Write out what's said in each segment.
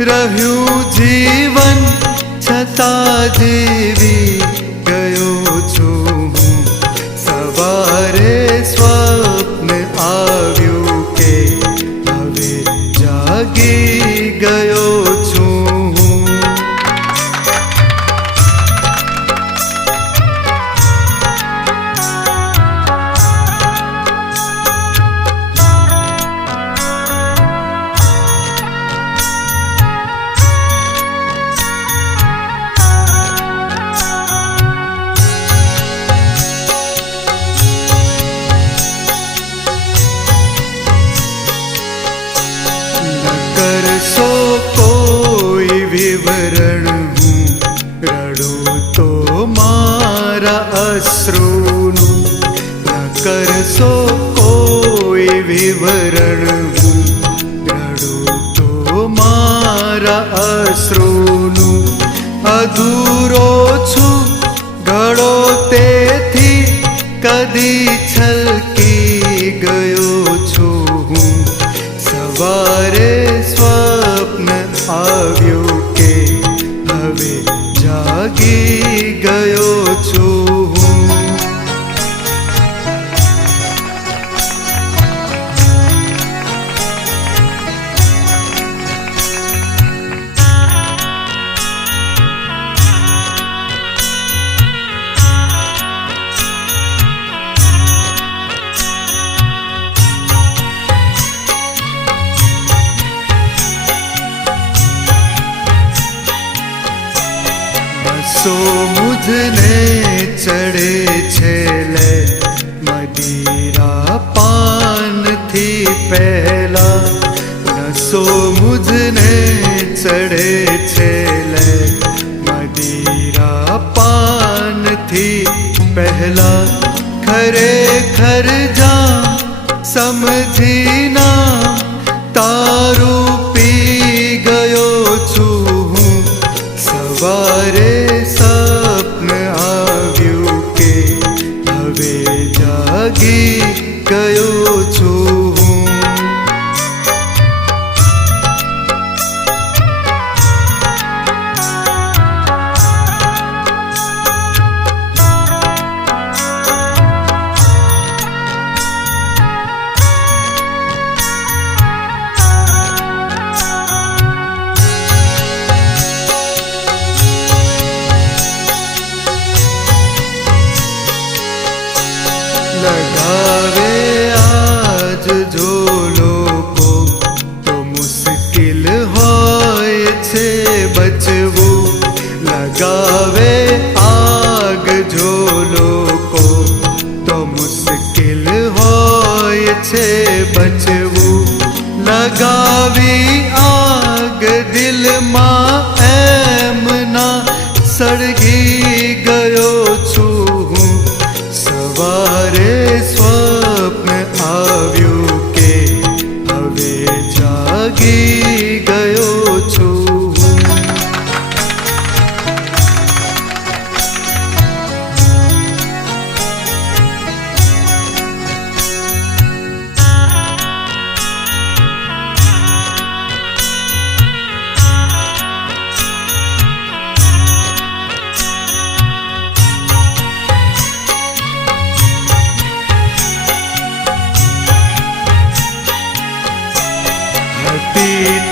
રહ્યું જીવન છતાં જીવી ગયો છું હું. સવારે સ્વપ્ન આવ્યું કે હવે જાગી ગયો છું હું. કરશો કોઈ વિવરણ હું રડું તો મારા અશ્રુનું. ન કરશો કોઈ વિવરણ હું રડું તો મારા અશ્રુનું. અધૂરો છું ઘડો તેથી કદી છલકી ગયો છું હું. સવારે સ્વપ્ન આવ્યું કે હવે જાગી ગયો છું હું. સો મુझને ચડે છે લે મદિરા પાનથી પહેલા. નસો મુझને ચડે છે લે મદિરા પાનથી પહેલા. ખરેખર જા સમજી ના તારું પી ગયો છું હું. સવારે સ્વપ્ન આવ્યું કે હવે જાગી ગયો છું હું. લગાવે આજ જો લોકો તો મુશ્કેલ હોય છે બચવું. લગાવે આગ જો લોકો તો મુશ્કેલ હોય છે બચવું. લગાવી આગ દિલમાં એમ ના સળગી ગયો છું હું. સવારે સ્વપ્ન આવ્યું કે હવે જાગી ગયો છું હું.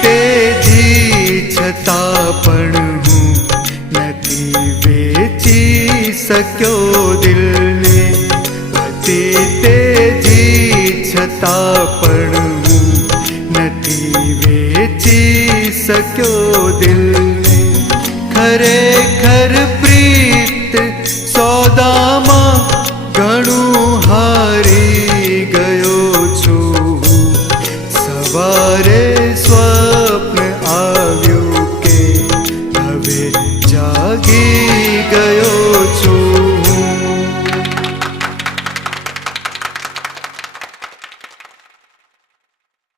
તેજી છતાં પણ હું નથી વેચી શક્યો દિલને. હતી તેજી છતાં પણ હું નથી વેચી શક્યો દિલને. ખરેખર